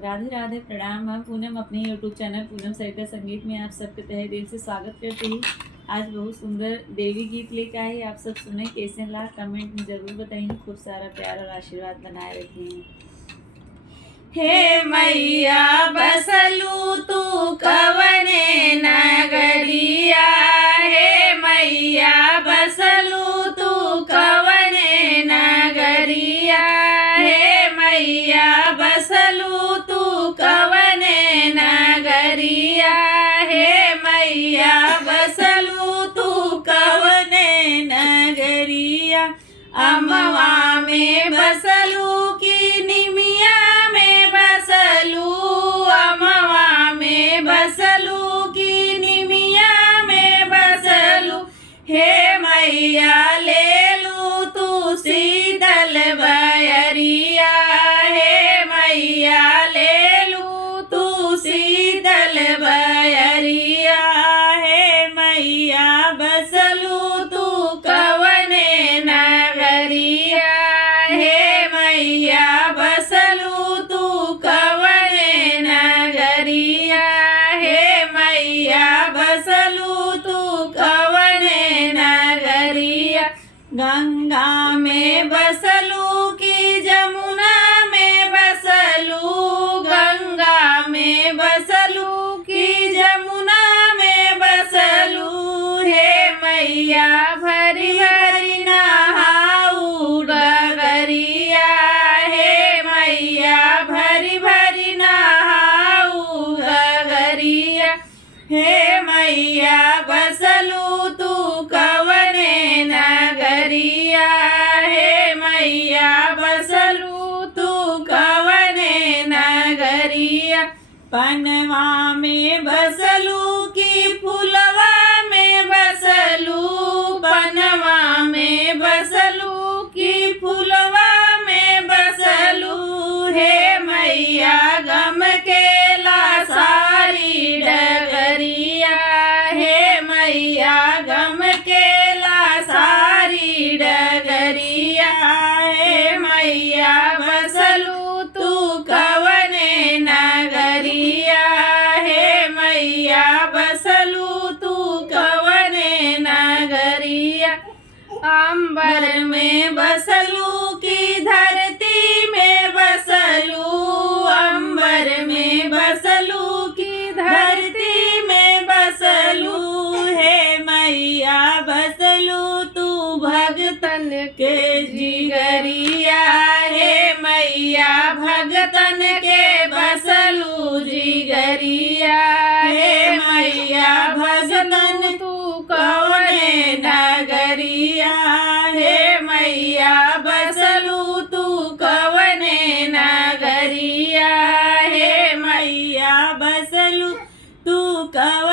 राधे राधे, प्रणाम। मैं पूनम अपने यूट्यूब चैनल पूनम सरिता संगीत में आप सबके तहे दिल से स्वागत करती हूँ। आज बहुत सुंदर देवी गीत लेकर आई, आप सब सुने, कैसे लगा कमेंट में जरूर बताइए। खूब सारा प्यार और आशीर्वाद बनाए रखिए। हे मैया बसलू तू कवने नगरिया, हे मैया बसलू तू कवने नगरिया, हे मैया बसलू तू कवने नगरिया, हे मैया बसलू तू कवने नगरिया। अमवा में बसलू की निमिया में बसलू, अमवा में बसलू की निमिया में बसलू, हे मैया ले लू तू शीतल बयरिया, हे मैया ले लू तू शीतल बयरिया, हे मैया बसलू तू कवने नगरिया, हे मैया बसलू तू कवने नगरिया, हे मैया बसलू तू कवने नगरिया। गंगा में बसलू की जमुना में बसलू, गंगा में बसलू की जमुना में बसलू, हे मैया भरी भरी नहाऊ डगरिया, हे मैया भरी भरी नहाऊ डगरिया, हे मैया बसलू तू कवने नगरिया, हे मैया बसलू तू कवने नगरिया। पनवा में बसलू की फुलवा में बसलू, पनवा में बसलू की फुलवा में बसलू, हे मैया गम के ला सारी डगरिया, हे मैया गम के ला सारी डगरिया, हे मैया बसलू तू कवने नगरिया, हे मैया बसलू तू कवने नगरिया। अंबर में बसलू की धरती में बसलू, अंबर में बसलू की धरती में बसलू, हे मैया बसलू तू भगतन के जिगरिया, हे मैया भगतन के बसलू जिगरिया, हे मैया भगतन तू कवने नगरिया, हे मैया बसलू तू कवने नगरिया, हे मैया बसलू तू कवने